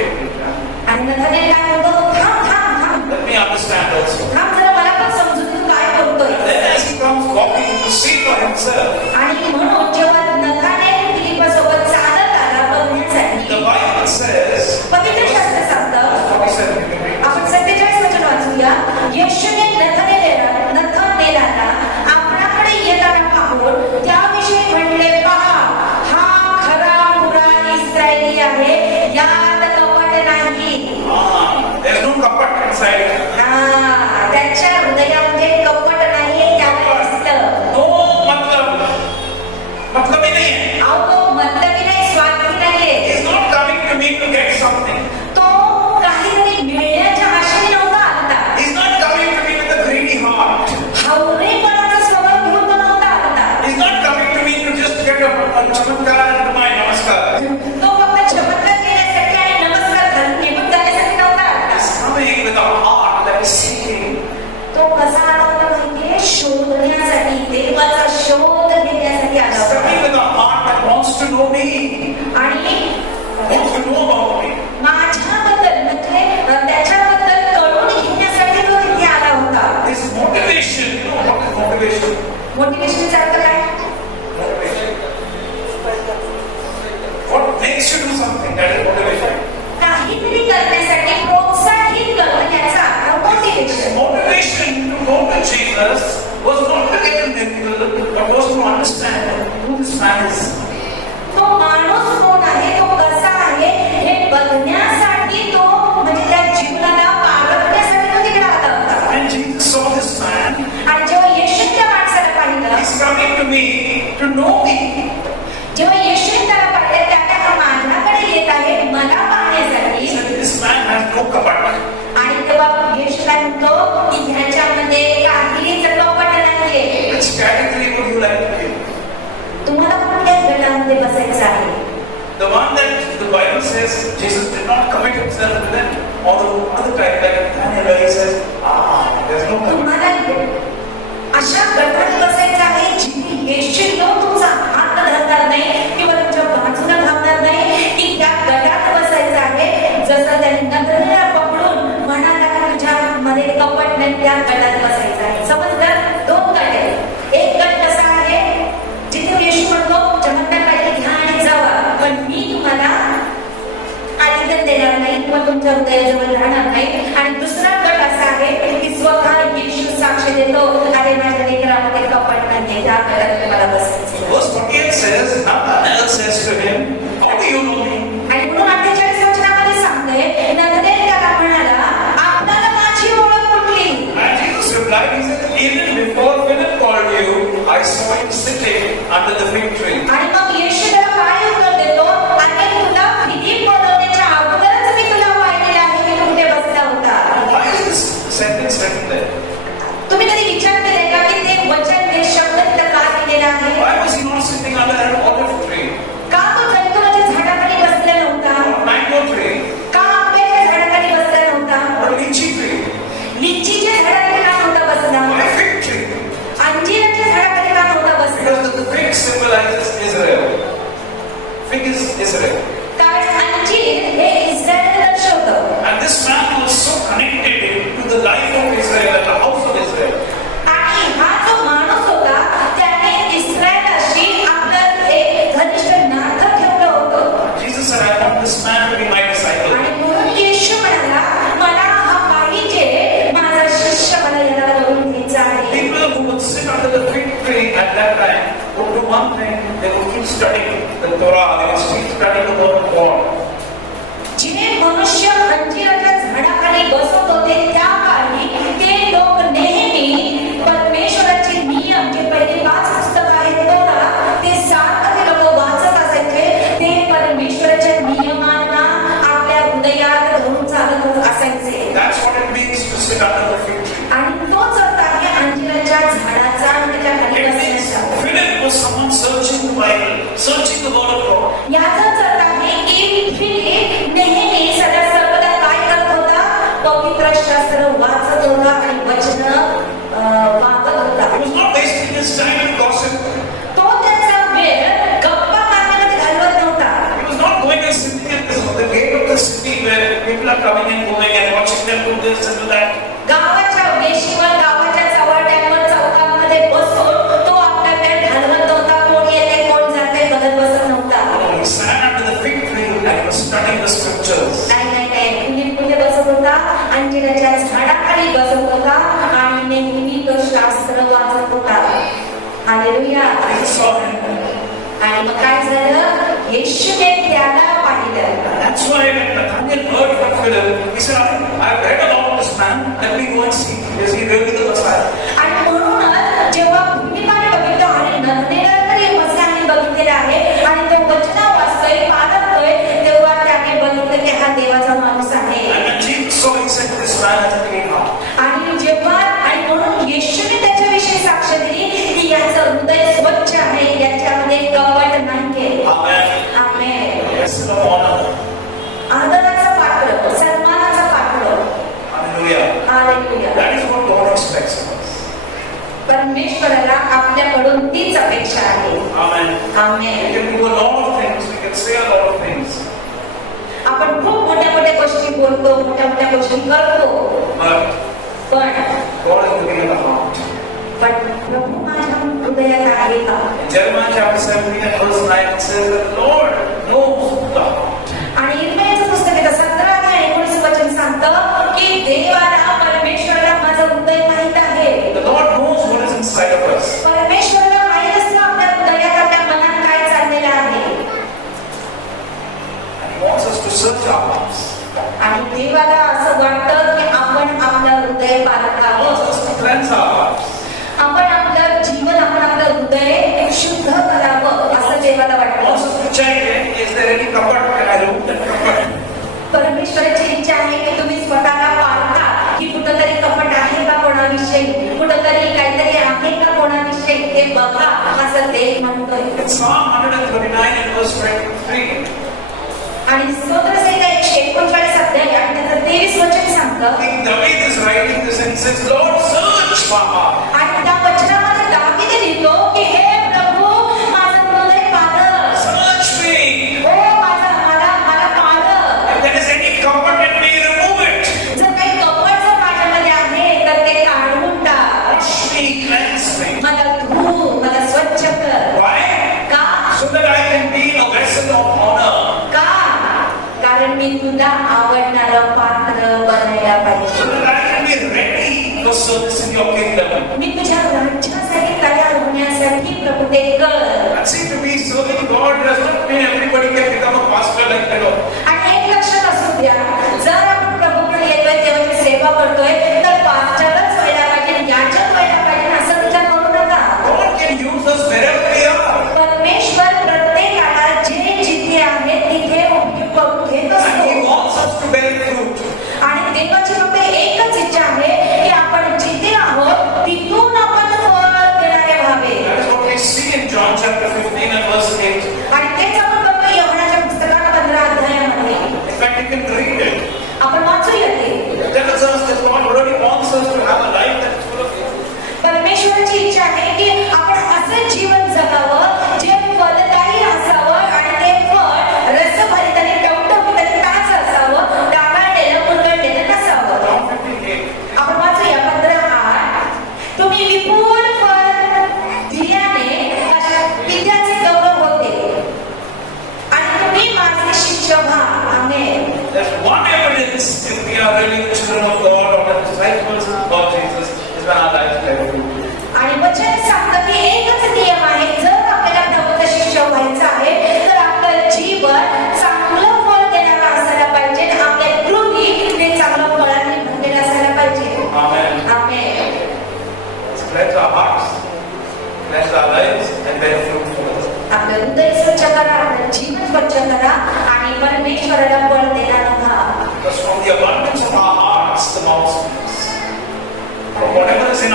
आणि नथानेल काय म्हणतो, थांब थांब थांब Let me understand also. थांब जरा, मला पण समजून तू काय बोलतोय. Then as he comes walking to see for himself, आणि म्हणून जेव्हा नथानेल फिलिपासोबत चालत आला बघण्यासाठी, the Bible says, पवित्र शास्त्र सांगतं, 47, you can read. आपण 47 वचन वाचूया. येशूने नथानेलाला आपल्याकडे येताना पाहून त्याविषयी म्हणले, पहा हा खरा पुरा इस्रायली आहे, यात कपट नाही. There's no kapat inside. त्याच्या हृदयामध्ये कपट नाही, त्याला दिसतं. No मतलब ही नहीं है. अहो तो मतलबी नाही, स्वार्थी नाहीये. He's not coming to me to get something. तो काहीतरी मिळण्याच्या आशेने नव्हता आलता. He's not coming to me with a greedy heart. हवरेपणाचा स्वभाव घेऊन तो नव्हता आलता. He's not coming to me to just get a chamatkar and my namaskar. तो फक्त चमत्कार केल्यासाठी आणि नमस्कार घालून निघून जाण्यासाठी नव्हता आलता. He's coming with a heart that is seeking. तो कसा आला होता माहितीये? शोधण्यासाठी, देवाचा शोध घेण्यासाठी आला He's होता. coming with a heart that wants to know me, आणि wants to know about me. माझ्याबद्दल म्हणजे त्याच्याबद्दल कळून घेण्यासाठी तो तिथे आला होता. His motivation, you know what is motivation? मोटिवेशनचा अर्थ काय? What makes you do something? That is motivation. काहीतरी करण्यासाठी प्रोत्साहित करणं, याचा अर्थ motivation. Motivation to go to Jesus was not to get a miracle, but was to understand who this man is. तो माणूस कोण आहे, तो कसा आहे हे बघण्यासाठी, तो म्हणजे त्या जीवनाला पारखण्यासाठी तो तिकडे आला होता. And Jesus saw this man. आणि जेव्हा येशू त्या माणसाला पाहिलं, He's coming to me to know me. जेव्हा येशूने त्याला पाहिलं, त्या माझ्याकडे येत आहे मला He पाहण्यासाठी. said, this man has no kapat. आणि तेव्हा येशू काय बसायचं आहे. The one that the Bible says Jesus did not commit himself to them, or the other type like Daniel, where he says, there's no commitment. तुम्हाला अशा गटात बसायचं आहे जिथे येशू येऊन तुमचा हात धरणार नाही किंवा तुमच्या बाजूला धावणार नाही, की त्या गटात बसायचं आहे. जसं त्यांनी नगरला पकडून म्हणाला की तुझ्यामध्ये कपट नाही, त्या गटात बसायचं आहे. समजलं? दोन गट आहेत. एक गट कसा आहे जिथे येशू म्हणतो चमत्कार पाहिजे घ्या आणि जावा, पण मी तुम्हाला आलिंगन देणार नाही किंवा तुमच्या हृदयाजवळ राहणार नाही. आणि दुसरा गट असा आहे की स्वतः येशू साक्ष देतो, अरे माझ्या लेकरामध्ये कपट नाहीये, त्या गटात तुम्हाला बसायचं. Verse 48 says, Nathanael says to him, how do you know me? आणि म्हणून 48 वचनामध्ये सांगते, नथानेल त्याला म्हणाला, आपल्याला माझी ओळख कुठली? And Jesus replied, he said, even before Philip called you, I saw him sitting under the fig tree. आणि मग येशू त्याला काय उत्तर देतो, आणि तुला फिलिप बोलवण्याच्या अगोदरच मी तुला पाहिलेलं आहे की तू कुठे बसला होता. Why is this sentence written there? तुम्ही कधी विचार केलाय का की ते वचन, ते शब्द तिथं का लिहिलेलं आहे? Why was he not sitting under an olive tree? का तो जैतूनाच्या झाडाखाली बसला नव्हता? Or a mango tree? का आंब्याच्या झाडाखाली बसला नव्हता? Or a lychee tree? लिचीच्या झाडाखाली का नव्हता बसला? Or a fig tree? अंजीराच्या झाडाखाली का नव्हता बसला? Because the fig symbolizes Israel. Fig is Israel. कारण अंजीर हे Israel दर्शवतं. And this man was so connected to the life of Israel and the house of Israel. आणि हा जो माणूस होता त्याने इस्रायलाशी आपलं एक घनिष्ठ नातं ठेवलं होतं. Jesus said, I want this man to be my disciple. आणि म्हणून येशू म्हणाला, मला हा पाहिजे, माझा शिष्य मला याला करून घ्यायचा आहे. People who would sit under the fig tree at that time would do one thing, they would keep studying the Torah, they would keep studying the word of God. जे मनुष्य अंजीराच्या झाडाखाली बसत होते त्या काळी ते लोक नेहमी परमेश्वराचे नियम, जे पहिले 5 पुस्तक आहेत तोरा, ते सारखं ते लोक वाचत असायचे. ते परमेश्वराच्या नियमांना आपल्या हृदयात धरून चालत असायचे. That's what it means to sit under the fig tree. आणि तोच अर्थ आहे अंजीराच्या झाडाचा आणि त्याच्या खाली It means बसण्याचा. Philip was someone searching the Bible, searching the word of God. याचाच अर्थ आहे की फिलिप नेहमी सदा सर्वदा काय करत होता? पवित्र शास्त्र वाचत होता आणि वचन वाचत होता. He was not wasting his time in gossip. तो त्याचा वेळ गप्पा मारण्यामध्ये घालवत नव्हता. He was not going and sitting at the gate of the city where people are coming and going and watching them do this and do that. गावाच्या वेशीवर, गावाच्या चव्हाट्यांवर, चौकांमध्ये बसून तो आपला वेळ घालवत नव्हता. कोण येते कोण जाते बघत बसत नव्हता. He sat under the fig tree and he was studying the scriptures. नाही, फिलिप कुठे बसत होता? अंजीराच्या झाडाखाली बसत होता आणि नेहमी तो शास्त्र वाचत होता. हालेलुया. Jesus saw him. आणि मग काय झालं? येशूने त्याला पाहिलं. That's why when Nathanael heard from Philip, he said, I've read about this man. Let me go and see. Is he really the Messiah? आणि म्हणूनच जेव्हा फिलिपाने बघितलं, अरे नथानेलला तरी मसीहाने बघितलेलं आहे आणि तो वचन वाचतोय, पाळतोय, तेव्हा त्याने बघितलं की हा देवाचा माणूस आहे. And when Jesus saw, he said, this man has a clean heart. आणि जेव्हा आणि म्हणून येशूने त्याच्याविषयी साक्ष दिली की याचं हृदय स्वच्छ आहे, याच्यामध्ये कपट नाहीये. Amen. Amen. Blessed of honor. आदराचा पात्र, सन्मानाचा पात्र. Hallelujah. Hallelujah. That is what God expects of us. परमेश्वराला आपल्याकडून तीच अपेक्षा आहे. Amen. Amen. We can do a lot of things. We can say a lot of things. आपण खूप मोठ्या मोठ्या गोष्टी बोलतो, मोठ्या मोठ्या गोष्टी करतो, But पण God is looking at the heart. प्रभू माझ्या हृदयात आहे का? Jeremiah chapter 17 and verse 9 it says that Lord knows the heart. आणि इर्मियाचं पुस्तक आहे 17 आणि 19 वचन सांगतं की देवाला, परमेश्वराला माझं हृदय माहित आहे. The Lord knows what is inside of us. परमेश्वराला माहित असतं आपल्या हृदयात, आपल्या मनात काय चाललेलं आहे. And He wants us to search our hearts. आणि देवाला असं वाटतं की आपण आपलं हृदय He पारखावं, wants us to cleanse our hearts. आपण आपलं जीवन, आपण आपलं हृदय शुद्ध करावं, असं देवाला He wants वाटतं. us to check, is there any kapat असं ते म्हणतोय. In Psalm 139 and verse 23, आणि स्तोत्रसंहिता 139 अध्याय आणि त्याचं 23 वचन सांगतं. King David is writing this and he says, Lord, search my heart. आणि त्या वचनामध्ये दावीद लिहितो की हे प्रभू माझं हृदय पाहं. Search me. ओ मला पाहं. If there is any comfort in me, remove it. जर काही कपट जर माझ्यामध्ये आहे तर ते काढून टाक. Wash me, cleanse me. मला धू, मला स्वच्छ कर. Why? का? So that I can be a vessel of honor. का? कारण मी तुला आवडणारं पात्र बनायला So पाहिजे. that I can be ready for service in your kingdom. मी तुझ्या राज्यासाठी तयार होण्यासाठी प्रभू ते कर. And see, to be serving God does not mean everybody can become a pastor like that. आणि एक लक्षात असू द्या, जर आपण प्रभूकडे येतोय देवाची सेवा करतोय तर पास्टरच व्हायला पाहिजे, याच्यात व्हायला पाहिजे असं विचार करू नका. God can use us wherever we are. परमेश्वर प्रत्येकाला जे जिथे आहे तिथे उपयोग करून घेत And He असतो. wants us to bear fruit. आणि देवाची फक्त एकच इच्छा आहे की आपण जिथे आहोत तिथून आपण फळ देणारे व्हावे. That is what we see in John chapter 15 and verse 8. आणि तेच आपण बघतो यवनाच्या पुस्तकात 15 अध्यायामध्ये. In fact, you can read it. आपण वाचूया ते. It tells us that God already wants us to have a life that is full of fruit. परमेश्वराची इच्छा आहे की आपण असं जीवन जगावं जे फलदायी असावं आणि ते फळ रसभरित आणि टवटवीत आणि ताजं असावं, डागाळलेलं कुरघळलेलं नसावं. John 15:8. आपण वाचूया 15:8. तुम्ही विपुल फळ दिल्याने विद्याचे गौरव होते आणि तुम्ही माझे शिष्य व्हा. आमेन. There's one evidence if we are really the children of God or the disciples of Jesus is when our lives bear fruit. आणि वचन सांगतं की एकच नियम आहे, जर आपल्याला प्रभूचा शिष्य व्हायचं आहे तर आपलं जीवन चांगलं फळ देणारं असायला पाहिजे आणि आपल्या कृती ते चांगलं फळांनी भरलेलं असायला पाहिजे. Amen. Amen. Let's cleanse our hearts, cleanse our lives, and bear fruit for us. आपलं हृदय स्वच्छ करा, आपलं जीवन स्वच्छ करा आणि परमेश्वराला फळ देणारं व्हा. Because from the abundance of our hearts, the mouth speaks. From whatever is in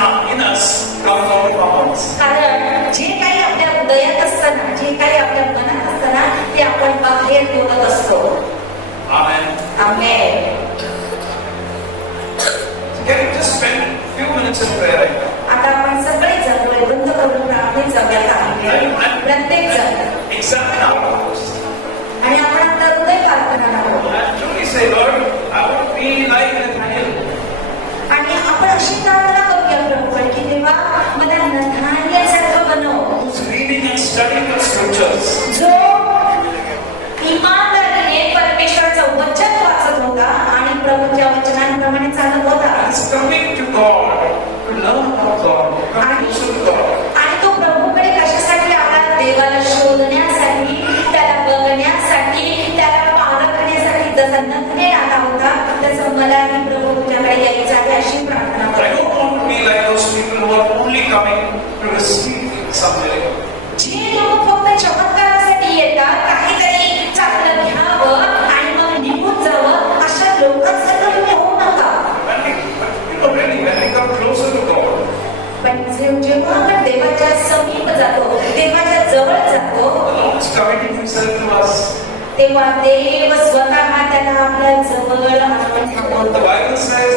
us comes out of our mouths. कारण जे काही आपल्या हृदयात असतं ना, जे काही आपल्या मनात असतं ना, ते आपण बाहेर बोलत असतो. Amen. Amen. So can you just spend a few minutes in prayer right now? आता आपण सगळे जण डोळे बंद करून प्रार्थनेत जाऊयात आहे. प्रत्येक जण. Examine our hearts. आणि आपण आता हृदय प्रार्थना करू. And truly say, Lord, I want to be like Nathaniel. आणि आपण अशी प्रार्थना करूया प्रभू की देवा मला नथानिएलसारखं बनव, Who's reading and studying the scriptures. जो इमानदारीने परमेश्वराचं वचन वाचत होता आणि प्रभूच्या वचनांप्रमाणे चालत होता. He's coming to God to learn about God, to come closer to God. आणि तो प्रभूकडे कशासाठी आला? देवाला शोधण्यासाठी, त्याला बघण्यासाठी, त्याला पारखण्यासाठी. जसा नथानिएल आला होता तसं मलाही प्रभू तुझ्याकडे यायचं आहे अशी प्रार्थना But I करतो. don't want to be like those people who are only coming to receive some miracle. जे लोक फक्त चमत्कारासाठी येतात, काहीतरी चांगलं घ्यावं आणि मग निघून जावं, अशा लोकांसारखं तुम्ही होऊ नका. When we come closer to God, पण जेव्हा आपण देवाच्या समीप जातो, देवाच्या जवळ जातो, the Lord is committing Himself to us. तेव्हा देव स्वतः त्याला आपल्या जवळ आणून The ठेवतो. Bible says,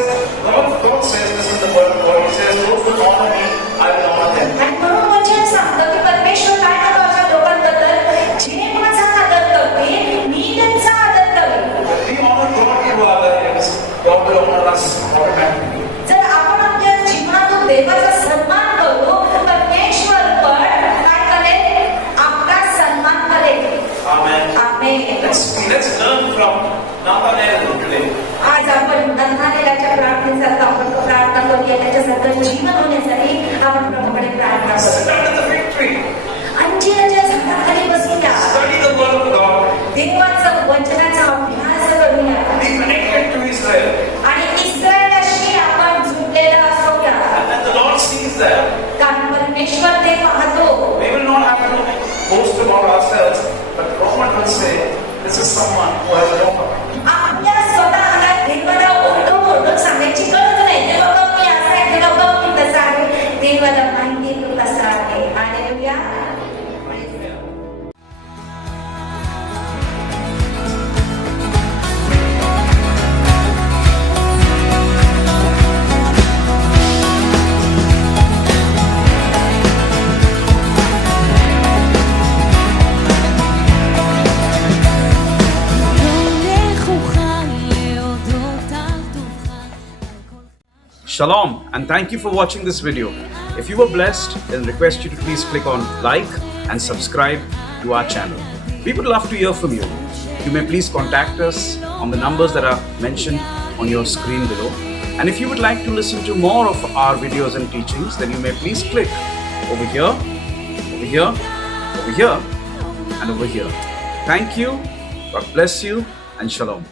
God says this in the word of God. He says, those who honor me, I will honor them. आणि म्हणून वचन सांगतं की परमेश्वर काय करतो अशा लोकांबद्दल? जे माझा आदर करते, मी त्यांचा आदर करेन. When we honor God through our lives, God will honor us automatically. जर आपण आपल्या जीवनातून देवाचा सन्मान करू, परमेश्वर पण काय करेल? आपला सन्मान करेल. Amen. Amen. Let's learn from Nathanael today. आज आपण नथानिएलच्या प्रार्थनेसारखं आपण प्रार्थना करूया, त्याच्यासारखं जीवन होण्यासाठी आपण प्रभूकडे प्रार्थना करू. Sit under the fig tree. Shalom, and thank you for watching this video. If you were blessed, then request you to please click on like and subscribe to our channel. We would love to hear from you. You may please contact us on the numbers that are mentioned on your screen below. And if you would like to listen to more of our videos and teachings, then you may please click over here, over here, over here, and over here. Thank you, God bless you, and Shalom.